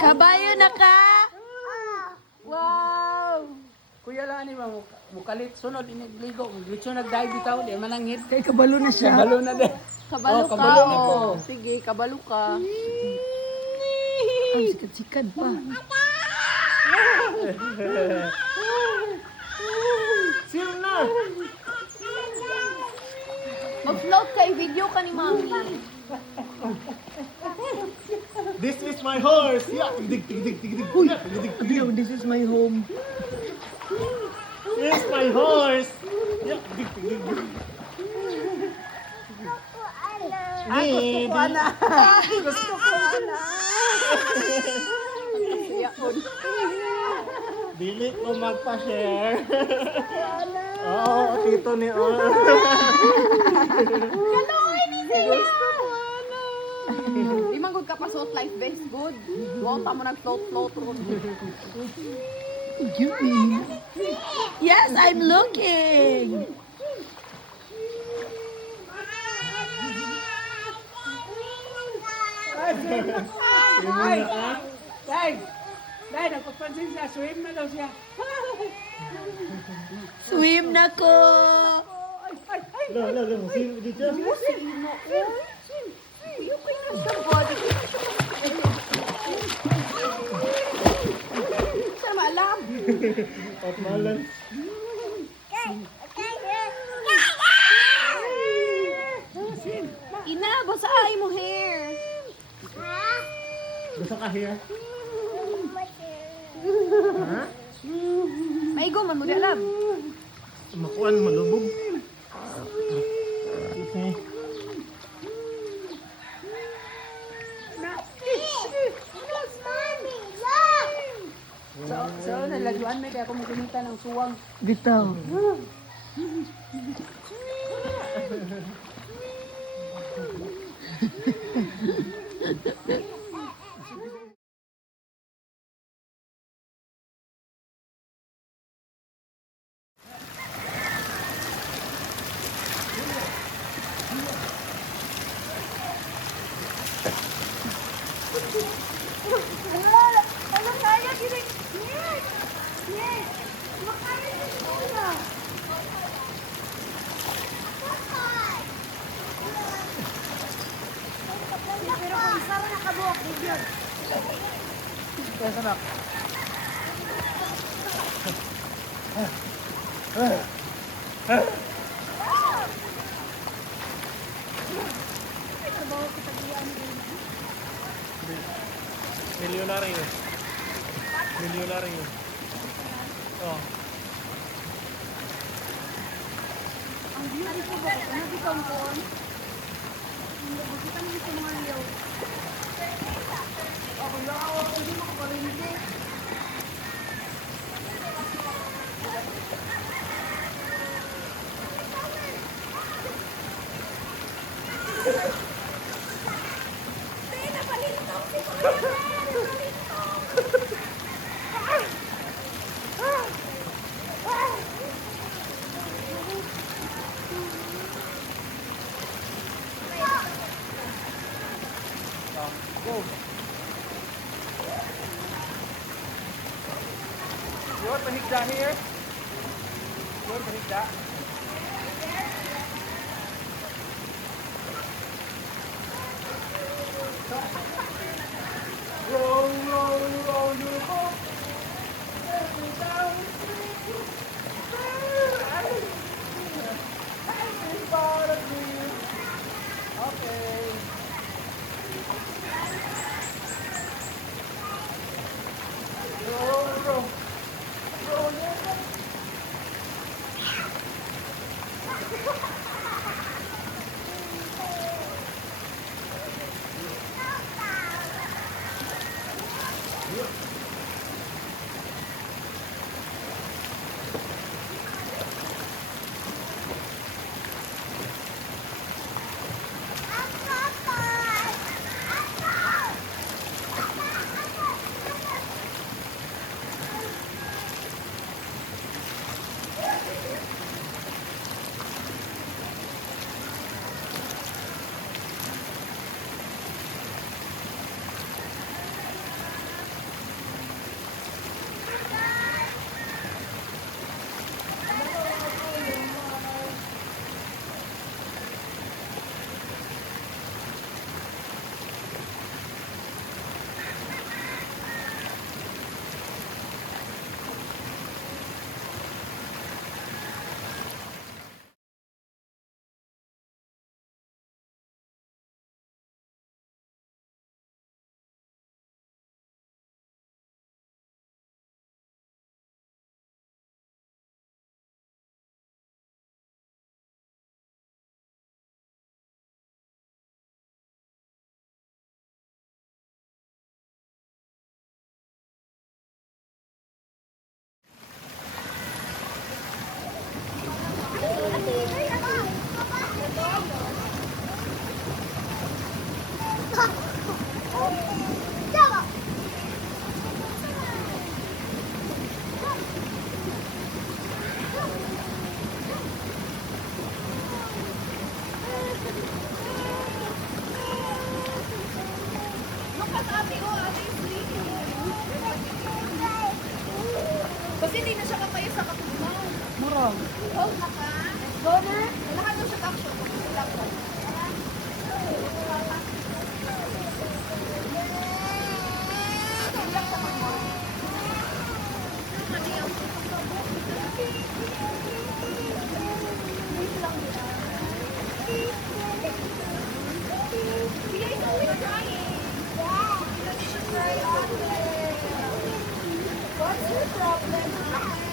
Kabayo na ka? Wow! Kuya lang ni mukalit sunod inigligo. Diretso nag-dive bitaw di manangit. Kay kabalo na siya. Kabalo na din. Kabalo ka. kabalo na ko. Oh. Sige, kabalo ka. Ang sikat-sikat pa. Sino na? Mag-float kay video ka ni Mami. This is my horse. Yeah, tigdig, tigdig, tigdig. Yeah, tigdig, tigdig. This is my home. This is my horse. Yeah, tigdig, tigdig. Gusto ko na. Gusto ko na. Dili ko magpa-share. Oo, tito ni Or. Kaloy ni siya. Di man good ka pa suot life vest good. Duwaw ta mo nag-float-float ron. Yes, I'm looking. Ay! Dai! Dai, nagpapansin siya. Swim na daw siya. Swim na ko. Lo, sino dito? Siya maalam. At malan. Ina, basa ay mo hair. Gusto ka here? Ha? Maigo man mo di alam. Makuan, malubog. Okay. So, nalaguan may kaya kumukunita ng suwang. Bitaw. Kaya sanak. Milyonaryo. Milyonaryo. Oh. Ang hari ko ba? Ano di kampon? Kita mo sa mga liyaw. Ako lang ako hindi makapalinig. You want mahigda here? You want mahigda? Roll, roll, roll your boat. Every down the street. Every part of you. Okay. Roll, roll. Roll your boat. ate, oh, ate is sleeping. Kasi hindi na siya kapaya sa katunaw. Murong. Hold na ka. Go na. Lahat daw siya action. Wala ko. What's your problem?